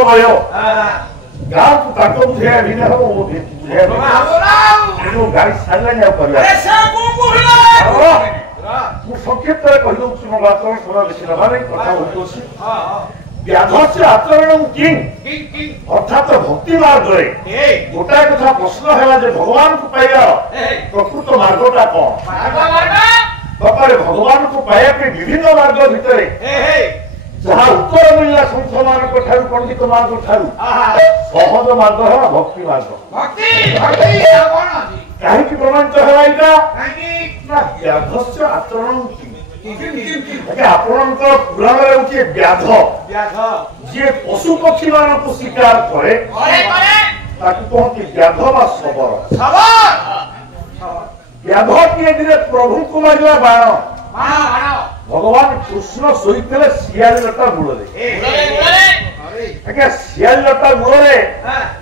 गाँव को ताको बुझे भी ना हो वो बुझे जो गाड़ी साइलेंट है पर ऐसा को बुझला ମୁଁ ସଂକ୍ଷେପରେ କହିଦେଉଛି ମୋ ବାର୍ତ୍ତାର ସମୟ ବେଶୀ ନେବା ନାହିଁ କଥା ହେଉଛି ବ୍ୟାଧସ୍ୟ ଆଚରଣ ଅର୍ଥାତ୍ ଭକ୍ତି ମାର୍ଗରେ ଗୋଟାଏ କଥା ପ୍ରଶ୍ନ ହେଲା ଯେ ଭଗବାନଙ୍କୁ ପାଇବାର ପ୍ରକୃତ ମାର୍ଗଟା କଣ? ବାପାରେ ଭଗବାନଙ୍କୁ ପାଇବା ପାଇଁ ବିଭିନ୍ନ ମାର୍ଗ ଭିତରେ ଯାହା ଉତ୍ତର ମିଳିଲା ସନ୍ଥ ମାନଙ୍କ ଠାରୁ ପଣ୍ଡିତ ମାନଙ୍କ ଠାରୁ ସହଜ ମାର୍ଗ ହେଲା ଭକ୍ତି ମାର୍ଗ। କାହିଁକି ପ୍ରମାଣିତ ହେଲା ଏଇଟା ନା ବ୍ୟାଧସ୍ୟ ଆଚରଣ ଆପଣଙ୍କର ପୁରାଣରେ ହଉଛି ବ୍ୟାଧ ଯିଏ ପଶୁ ପକ୍ଷୀ ମାନଙ୍କୁ ଶିକାର କରେ ତାକୁ କହନ୍ତି ବ୍ୟାଧ ବା ଶବର। ବ୍ୟାଧ କିଏ ଦିନେ ପ୍ରଭୁଙ୍କୁ ମାରିଲା ବାଣ ଭଗବାନ କୃଷ୍ଣ ଶୋଇଥିଲେ ଶିଆଳି ଲଟା ମୂଳରେ। ଆଜ୍ଞା ଶିଆଳି ଲଟା ମୂଳରେ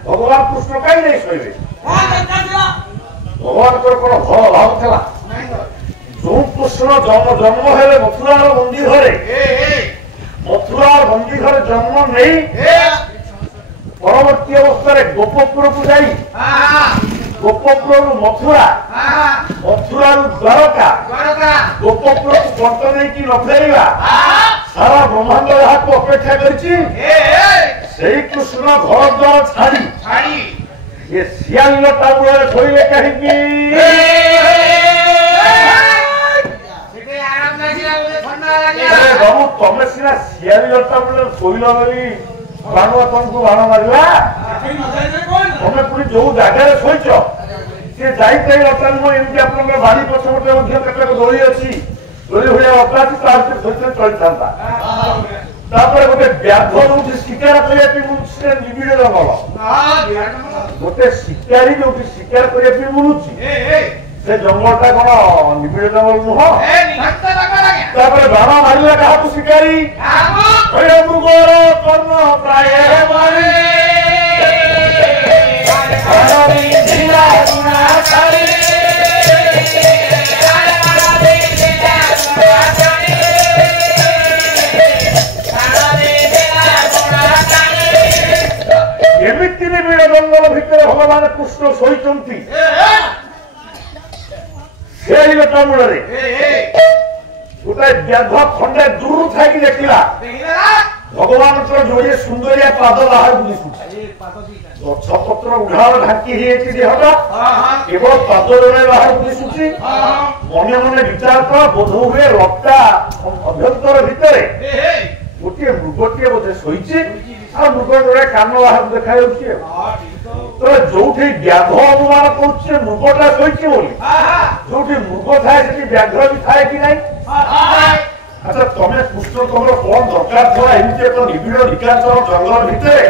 ଭଗବାନ କୃଷ୍ଣ କାହିଁ ଯାଇ ଶୋଇବେ? ଭଗବାନଙ୍କର କଣ ଭଲ ଭାବ ଥିଲା? ଯୋଉ କୃଷ୍ଣ ଜନ୍ମ ହେଲେ ମଥୁରାର ବନ୍ଦୀ ଘରେ ଜନ୍ମ ନେଇ ପରବର୍ତ୍ତୀ ଅବସ୍ଥାରେ ଗୋପପୁରକୁ ଯାଇ ଗୋପପୁରରୁ ମଥୁରାରୁ ଦ୍ୱାରକା ଗୋପପୁରକୁ ପଟ ନେଇକି ନ ଫେରିବା ସାରା ବ୍ରହ୍ମାଣ୍ଡ ଯାହାକୁ ଅପେକ୍ଷା କରିଛି ସେଇ କୃଷ୍ଣ ଘର ଦ୍ୱାର ଛାଡି ये शियाली लटा मୂଳରେ ଶୋଇଲେ କାହିଁକି? ବାବୁ ତମେ ସିନା ଶିଆଳି ଲଟା ମୂଳରେ ଶୋଇଲ ବୋଲି ବାଣୁଆ ତମକୁ ବାଣ ମାରିଲା। ତମେ ପୁଣି ଯୋଉ ଜାଗାରେ ଶୋଇଛ ସେ ଯାଇଥାଇ ଲଟା ନୁହଁ ଏମିତି ଆପଣଙ୍କର ବାଡ଼ି ପଛପଟେ ମଧ୍ୟ କେତେକ ଦୋଳି ଅଛି ଦୋଳି ଭଳିଆ ଲଟା ଅଛି ତା ଭିତରେ ଶୋଇଥିଲେ ଚଳିଥାନ୍ତା। ତାପରେ ଗୋଟେ ବ୍ୟାଧ ଯୋଉଠି ଶିକାର କରିବା ପାଇଁ ମିଳୁଛି ନିବିଡ଼ ଜଙ୍ଗଲ ଗୋଟେ ଶିକାରୀ ଯୋଉଠି ଶିକାର କରିବା ପାଇଁ ମିଳୁଛି ସେ ଜଙ୍ଗଲଟା କଣ ନିବିଡ଼ ଜଙ୍ଗଲ ନୁହଁ? ତାପରେ ବାଣ ମାରିଲା କାହାକୁ ଶିକାରୀ ମୃଗର କର୍ଣ୍ଣ ପ୍ରାୟ ଏମିତି ନିବିଡ଼ ଜଙ୍ଗଲ ଭିତରେ ଭଗବାନ କୃଷ୍ଣ ଶୋଇଛନ୍ତି ଶିଆଳି ଲଟା ମୂଳରେ। ଗୋଟାଏ ବ୍ୟାଧ ଖଣ୍ଡେ ଦୂରରୁ ଥାଇକି ଦେଖିଲା ଭଗବାନଙ୍କର ଯୋଡ଼ିଏ ସୁନ୍ଦରିଆ ପାଦ ବାହାରକୁ ଦିଶୁଛି। ଗଛ ପତ୍ର ଉଢାଳ ଢାଙ୍କି ହେଇଯାଇଛି ଦେହଟା କେବଳ ପାଦ ଯୋଡ଼େ ବାହାରକୁ ଦିଶୁଛି। ମନେ ମନେ ବିଚାର କର ବୋଧ ହୁଏ ଲଟା ଅଭ୍ୟନ୍ତର ଭିତରେ ଗୋଟିଏ ମୃଗଟିଏ ବୋଧେ ଶୋଇଛି ଆଉ ମୃଗ ଯୋଡ଼େ କାନ ବାହାରକୁ ଦେଖାଯାଉଛି। ଯୋଉଠି ବ୍ୟାଧ ଅନୁମାନ କରୁଛି ମୃଗଟା ଶୋଇଛି ବୋଲି ଯୋଉଠି ମୃଗ ଥାଏ ସେଠି ବ୍ୟାଘ୍ର ବି ଥାଏ କି ନାହିଁ? ଆଚ୍ଛା ତମେ କୃଷ୍ଣ ତମର କଣ ଦରକାର ଥିଲା ଏମିତି ଏକ ନିବିଡ଼ ନିକାଞ୍ଚନ ଜଙ୍ଗଲ ଭିତରେ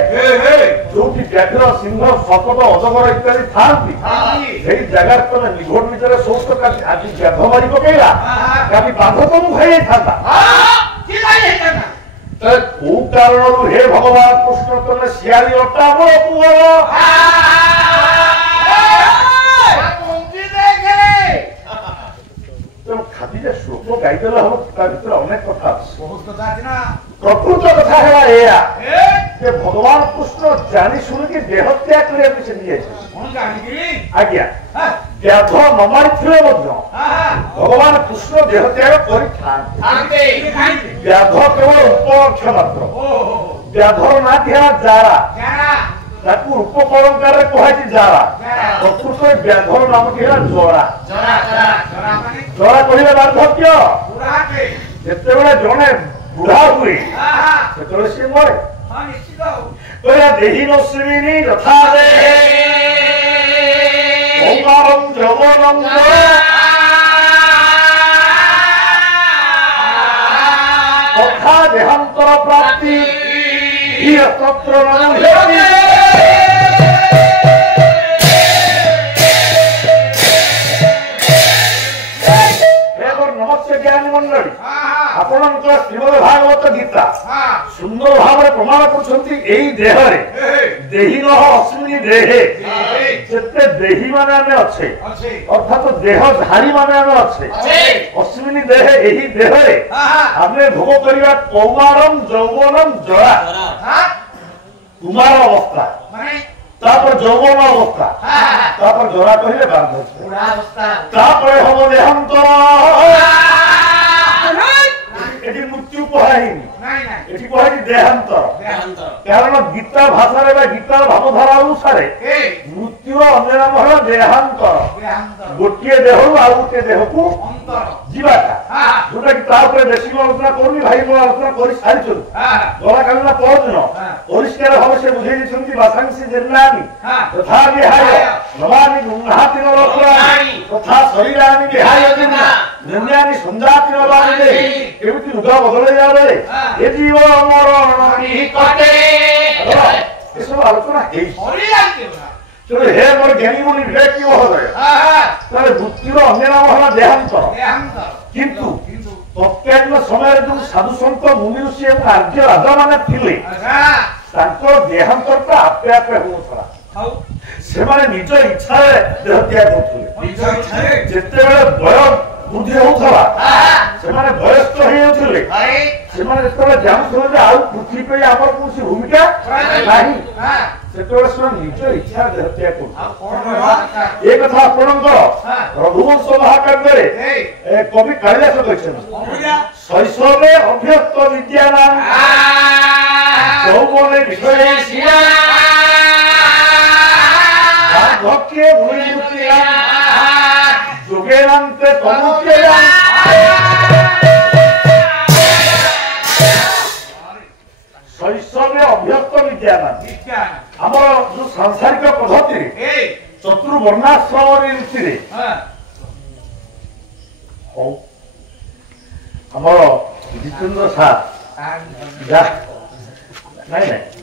ଯୋଉଠି ବ୍ୟାଘ୍ର ସିଂହ ସପଟ ଅଜଗର ଇତ୍ୟାଦି ଥାଆନ୍ତି ସେଇ ଜାଗାରେ ତମେ ନିଘୋଟ ଭିତରେ ଶୋଉଛ ଆଜି ବ୍ୟାଧ ମାରି ପକେଇଲା କାଲି ବାଘ ତମକୁ ଖାଇ ଯାଇଥାନ୍ତା। କୋଉ କାରଣରୁ ହେ ଭଗବାନ କୃଷ୍ଣ ତମେ ଶିଆଳି ଲଟା ମୋ ପୁଅ ଖାଲି ଯେ ଶ୍ଲୋକ ଗାଇଦେଲେ ହବ ତା ଭିତରେ ଅନେକ କଥା ଅଛି। ପ୍ରକୃତ କଥା ହେଲା ଏଇଆ ଯେ ଭଗବାନ କୃଷ୍ଣ ଜାଣି ଶୁଣିକି ଦେହ ତ୍ୟାଗ କରିବା ପାଇଁ ସେ ନିଆଯାଇଛି। ଆଜ୍ଞା ବ୍ୟାଧ ନ ମାରିଥିଲେ ମଧ୍ୟ ଭଗବାନ କୃଷ୍ଣ ଦେହ ତ୍ୟାଗ କରିଥାନ୍ତି। ବ୍ୟାଧ କେବଳ ଉପଲକ୍ଷ ମାତ୍ର। ବ୍ୟାଧର ନାଁଟି ହେଲା ଜାରା ତାକୁ ରୂପ ପରମ୍ପରାରେ କୁହାଯାଇଛି ଜାରା। ପ୍ରକୃତରେ ବ୍ୟାଧର ନାମଟି ହେଲା ଜରା। ଜରା କହିଲେ ବାର୍ଦ୍ଧକ୍ୟ। ଯେତେବେଳେ ଜଣେ ବୁଢା ହୁଏ ସେତେବେଳେ ସିଏ ମରେ। କହିଲା ଦେହି ନଶ୍ମିନି ଯଥା କୌମାରଂ ଯୌବନଂ ତଥା ଦେହାନ୍ତର ପ୍ରାପ୍ତି ତତ୍ର ନମସ୍ୟ ଜ୍ଞାନୀ ମଣ୍ଡଳୀ ଆପଣଙ୍କର ଶ୍ରୀମଦ ଭାଗବତ ଗୀତା ସୁନ୍ଦର ଭାବରେ ପ୍ରମାଣ କରୁଛନ୍ତି ଏଇ ଦେହରେ ଦେହି ନହ ଅସ୍ମିନି ଦେହେ ଯେତେ ଦେହୀ ମାନେ ଆମେ ଅଛେ ଅର୍ଥାତ ଦେହଧାରୀ ମାନେ ଆମେ ଅଛେ ଅସ୍ମିନି ଦେହେ ଏହି ଦେହରେ ଆମେ ଭୋଗ କରିବା କୌମାରଂ ଯୌବନଂ ଜରା। कुमार अवस्था तापर यौवन अवस्था तापर जरा कहले बार्धक्य हम देहांतर एटी मृत्यु कहाइनी एटी कहाइनी देहांतर कारण गीता भाषा गीतार भावधारा अनुसार मृत्युर अन्य नाम है देहांतर गोटे देह आ गोटे देह को जीवाटा जोटा कि तापर बेसी आलोचना करूनी भाई मो आलोचना कर सारी गला कालीन परदिन परिष्कार भाव से बुझे बासांसी जिन्नानी तथा विहाय नवानी गुंहाति नरपुराणी तथा शरीरानी विहाय जिन्नानी संजाति नवानी केमिति लुगा बदले जाबे ए जीव मरण निकटे ए सब आलोचना हे चलो हे मोर ज्ञानी मुनि विवेक की हो गए ताले मृत्युर अन्य नाम हला देहांतर किंतु तत्कालीन समय जो साधु संत मुनि ऋषि एवं आर्य राजा माने थिले तांको देहांतरटा आपे आपे होथला से माने निज इच्छा देह त्याग करथले निज इच्छा जेते बेले बय बुद्धि होथला से माने वयस्क हे होथले से माने जेते जान सुने आ पृथ्वी पे हमर कोसी भूमिका नाही सेतोले से निज इच्छा देह त्याग करथले एक कथा आपनकर रघुवंश महाकाव्य रे कवि कालिदास कहछन शैशवे अभ्यस्त विद्यानां यौवने विषय सिया भक्के भूमिमुक्तिया जोगेनान्ते तमुक्तिया शैशवे अभ्यस्त विद्यानां हमर जो सांसारिक पद्धति चतुर्वर्णाश्रम रीति रे हो हमर जितेंद्र साह नहीं नहीं